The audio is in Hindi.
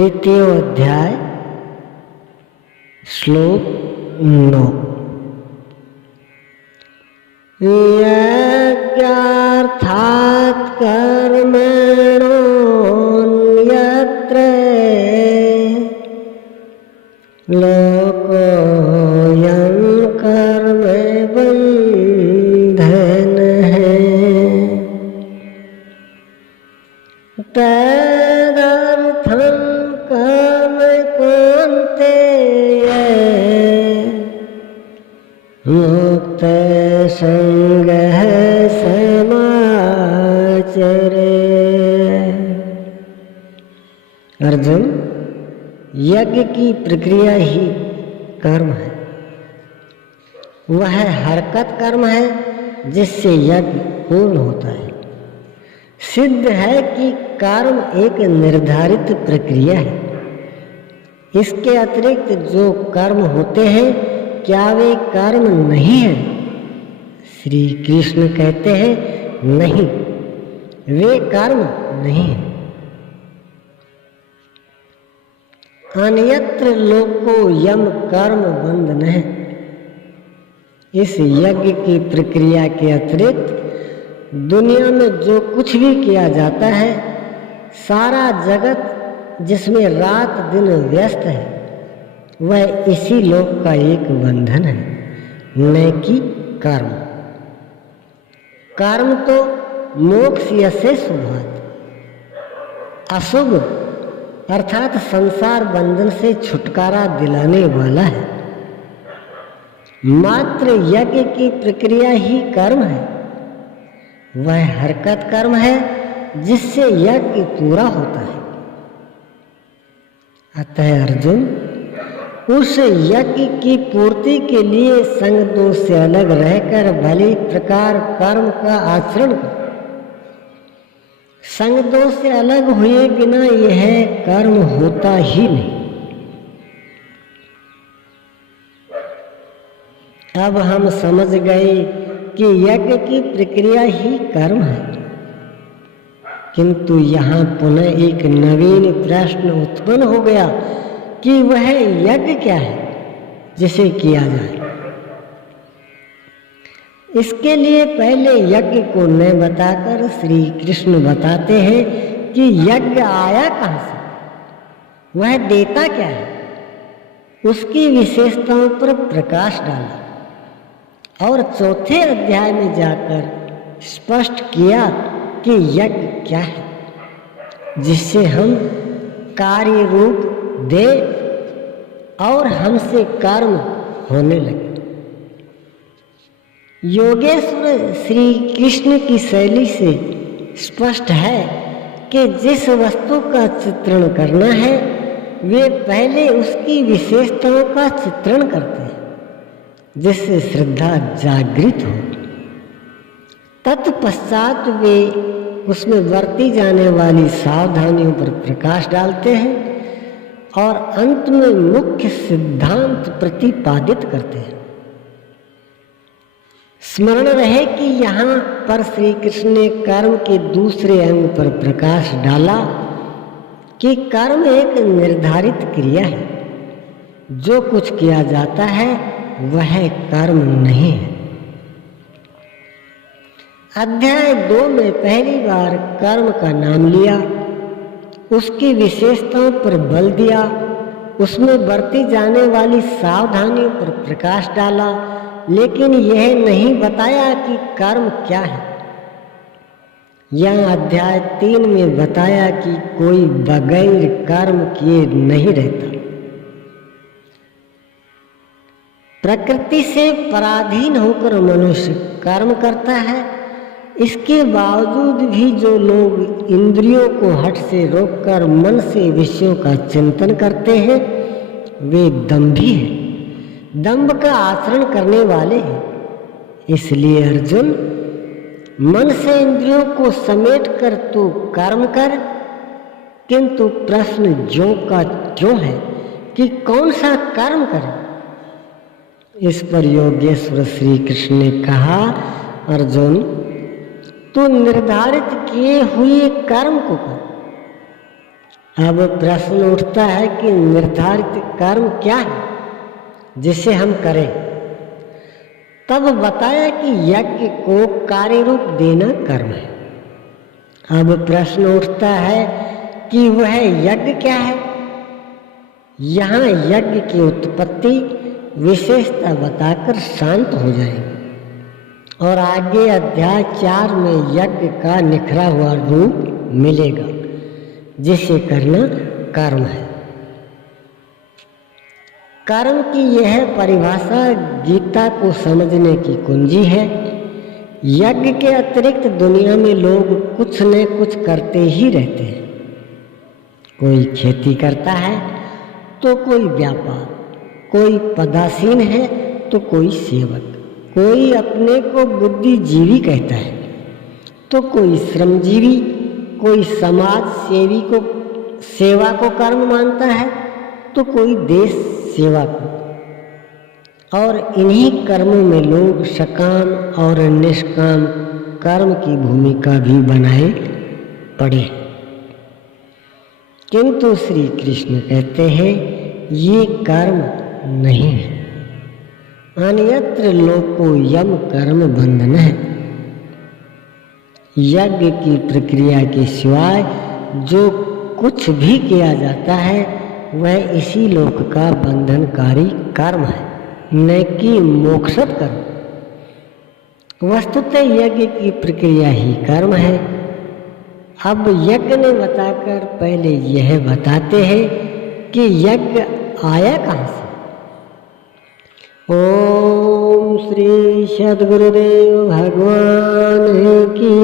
तृतीय अध्याय श्लोक 9। यज्ञार्थात् कर्मणोऽन्यत्र लोकोऽयं कर्म बन्धनः तदर्थं कर्म कौन्तेय मुक्त संगः समाचरे। अर्जुन, यज्ञ की प्रक्रिया ही कर्म है। वह हरकत कर्म है जिससे यज्ञ पूर्ण होता है। सिद्ध है कि कर्म एक निर्धारित प्रक्रिया है। इसके अतिरिक्त जो कर्म होते हैं क्या वे कर्म नहीं है? श्री कृष्ण कहते हैं नहीं, वे कर्म नहीं है। अन्यत्र लोको यम कर्म बंधन है। इस यज्ञ की प्रक्रिया के अतिरिक्त दुनिया में जो कुछ भी किया जाता है, सारा जगत जिसमें रात दिन व्यस्त है, वह इसी लोक का एक बंधन है, न कि कर्म। कर्म तो मोक्ष से शुभात अशुभ अर्थात संसार बंधन से छुटकारा दिलाने वाला है। मात्र यज्ञ की प्रक्रिया ही कर्म है। वह हरकत कर्म है जिससे यज्ञ पूरा होता है। अतः अर्जुन, उस यज्ञ की पूर्ति के लिए संग दोष से अलग रहकर भली प्रकार कर्म का आचरण कर। संग दोष से अलग हुए बिना यह कर्म होता ही नहीं। अब हम समझ गए कि यज्ञ की प्रक्रिया ही कर्म है, किंतु यहाँ पुनः एक नवीन प्रश्न उत्पन्न हो गया कि वह यज्ञ क्या है जिसे किया जाए। इसके लिए पहले यज्ञ को न बताकर श्री कृष्ण बताते हैं कि यज्ञ आया कहाँ से, वह देता क्या है, उसकी विशेषताओं पर प्रकाश डाला और चौथे अध्याय में जाकर स्पष्ट किया कि यज्ञ क्या है जिससे हम कार्य रूप दे और हमसे कर्म होने लगे। योगेश्वर श्री कृष्ण की शैली से स्पष्ट है कि जिस वस्तु का चित्रण करना है वे पहले उसकी विशेषताओं का चित्रण करते हैं जिससे श्रद्धा जागृत हो। तत्पश्चात वे उसमें बरती जाने वाली सावधानियों पर प्रकाश डालते हैं और अंत में मुख्य सिद्धांत प्रतिपादित करते हैं। स्मरण रहे कि यहाँ पर श्री कृष्ण ने कर्म के दूसरे अंग पर प्रकाश डाला कि कर्म एक निर्धारित क्रिया है। जो कुछ किया जाता है वह कर्म नहीं है। अध्याय 2 में पहली बार कर्म का नाम लिया, उसकी विशेषताओं पर बल दिया, उसमें बरती जाने वाली सावधानियों पर प्रकाश डाला, लेकिन यह नहीं बताया कि कर्म क्या है। यहाँ अध्याय 3 में बताया कि कोई बगैर कर्म किए नहीं रहता। प्रकृति से पराधीन होकर मनुष्य कर्म करता है। इसके बावजूद भी जो लोग इंद्रियों को हठ से रोककर मन से विषयों का चिंतन करते हैं वे दंभी हैं, दंभ का आचरण करने वाले हैं। इसलिए अर्जुन, मन से इंद्रियों को समेट कर तू कर्म कर, किंतु प्रश्न ज्यों का त्यों है कि कौन सा कर्म करे। इस पर योगेश्वर श्री कृष्ण ने कहा, अर्जुन, तू निर्धारित किए हुए कर्म को कर। अब प्रश्न उठता है कि निर्धारित कर्म क्या है जिसे हम करें। तब बताया कि यज्ञ को कार्य रूप देना कर्म है। अब प्रश्न उठता है कि वह यज्ञ क्या है। यहाँ यज्ञ की उत्पत्ति विशेषता बताकर शांत हो जाएंगे और आगे अध्याय 4 में यज्ञ का निखरा हुआ रूप मिलेगा जिसे करना कर्म है। कर्म की यह परिभाषा गीता को समझने की कुंजी है। यज्ञ के अतिरिक्त दुनिया में लोग कुछ न कुछ करते ही रहते हैं। कोई खेती करता है तो कोई व्यापार, कोई पदासीन है तो कोई सेवक, कोई अपने को बुद्धिजीवी कहता है तो कोई श्रमजीवी, कोई समाज सेवी को सेवा को कर्म मानता है तो कोई देश सेवा को। और इन्हीं कर्मों में लोग सकाम और निष्काम कर्म की भूमिका भी बनाए पड़े। किंतु श्री कृष्ण कहते हैं ये कर्म नहीं है। अन्यत्र लोको यम कर्म बंधन है। यज्ञ की प्रक्रिया के सिवाय जो कुछ भी किया जाता है वह इसी लोक का बंधनकारी कर्म है, न कि मोक्षद कर्म। वस्तुतः यज्ञ की प्रक्रिया ही कर्म है। अब यज्ञ ने बताकर पहले यह बताते हैं कि यज्ञ आया कहाँ से। ओम श्री सद्गुरुदेव भगवान की